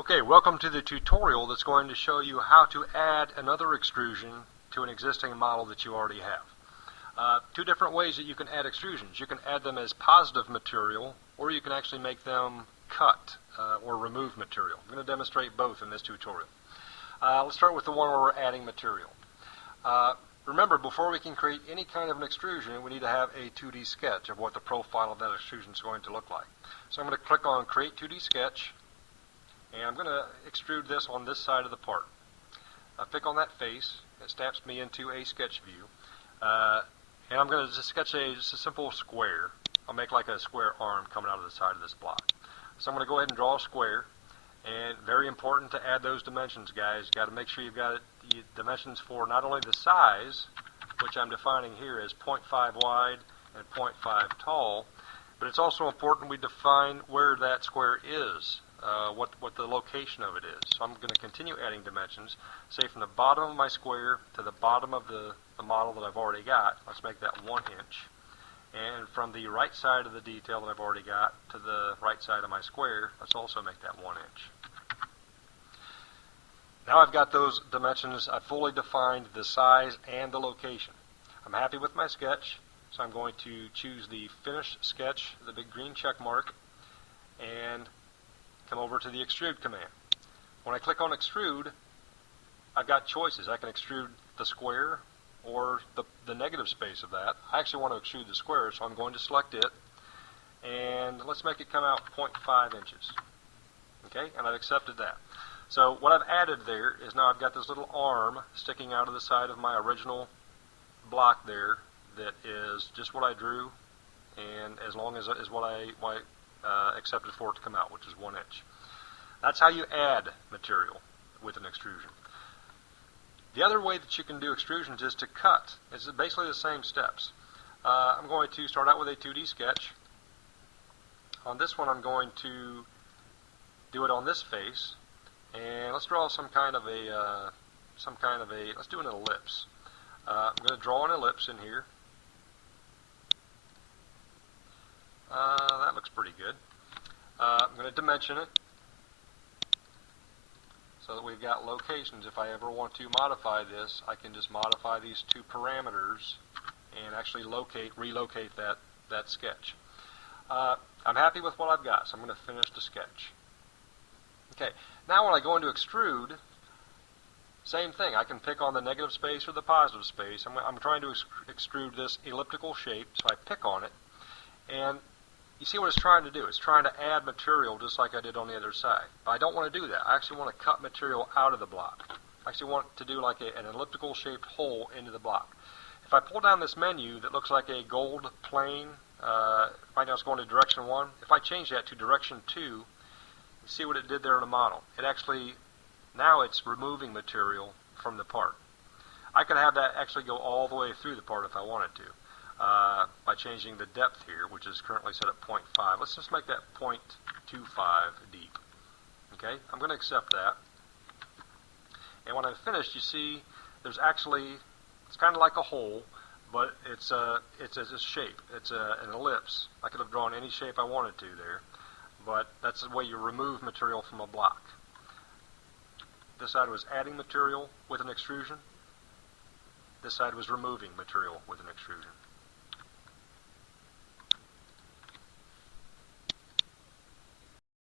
Okay, welcome to the tutorial that's going to show you how to add another extrusion to an existing model that you already have. Two different ways that you can add extrusions. You can add them as positive material, or you can actually make them cut or remove material. I'm going to demonstrate both in this tutorial. Let's start with the one where we're adding material. Remember, before we can create any kind of an extrusion, we need to have a 2D sketch of what the profile of that extrusion is going to look like. So I'm going to click on Create 2D Sketch, and I'm going to extrude this on this side of the part. I pick on that face. It snaps me into a sketch view. And I'm going to just sketch just a simple square. I'll make like a square arm coming out of the side of this block. So I'm going to go ahead and draw a square. And very important to add those dimensions, guys. You've got to make sure you've got the dimensions for not only the size, which I'm defining here as 0.5 wide and 0.5 tall, but it's also important we define where that square is. What the location of it is. So I'm going to continue adding dimensions, say from the bottom of my square to the bottom of the model that I've already got. Let's make that 1 inch. And from the right side of the detail that I've already got to the right side of my square, let's also make that 1 inch. Now I've got those dimensions. I've fully defined the size and the location. I'm happy with my sketch, so I'm going to choose the Finish Sketch, the big green check mark, and come over to the Extrude command. When I click on Extrude, I've got choices. I can extrude the square or the negative space of that. I actually want to extrude the square, so I'm going to select it, and let's make it come out 0.5 inches. Okay, and I've accepted that. So what I've added there is now I've got this little arm sticking out of the side of my original block there that is just what I drew, and as long as what I accepted for it to come out, which is 1 inch. That's how you add material with an extrusion. The other way that you can do extrusions is to cut. It's basically the same steps. I'm going to start out with a 2D sketch. On this one, I'm going to do it on this face, and let's draw some kind of a let's do an ellipse. I'm going to draw an ellipse in here. That looks pretty good. I'm going to dimension it so that we've got locations. If I ever want to modify this, I can just modify these two parameters and actually relocate that sketch. I'm happy with what I've got, so I'm going to finish the sketch. Okay, now when I go into extrude, same thing. I can pick on the negative space or the positive space. I'm trying to extrude this elliptical shape, so I pick on it, and you see what it's trying to do. It's trying to add material just like I did on the other side. But I don't want to do that. I actually want to cut material out of the block. I actually want to do like an elliptical shaped hole into the block. If I pull down this menu that looks like a gold plane, right now it's going to direction 1. If I change that to direction 2, you see what it did there in the model. It actually, now it's removing material from the part. I could have that actually go all the way through the part if I wanted to. By changing the depth here, which is currently set at 0.5. Let's just make that 0.25 deep. Okay, I'm going to accept that. And when I'm finished, you see there's actually, it's kind of like a hole, but it's a shape. It's an ellipse. I could have drawn any shape I wanted to there, but that's the way you remove material from a block. This side was adding material with an extrusion. This side was removing material with an extrusion.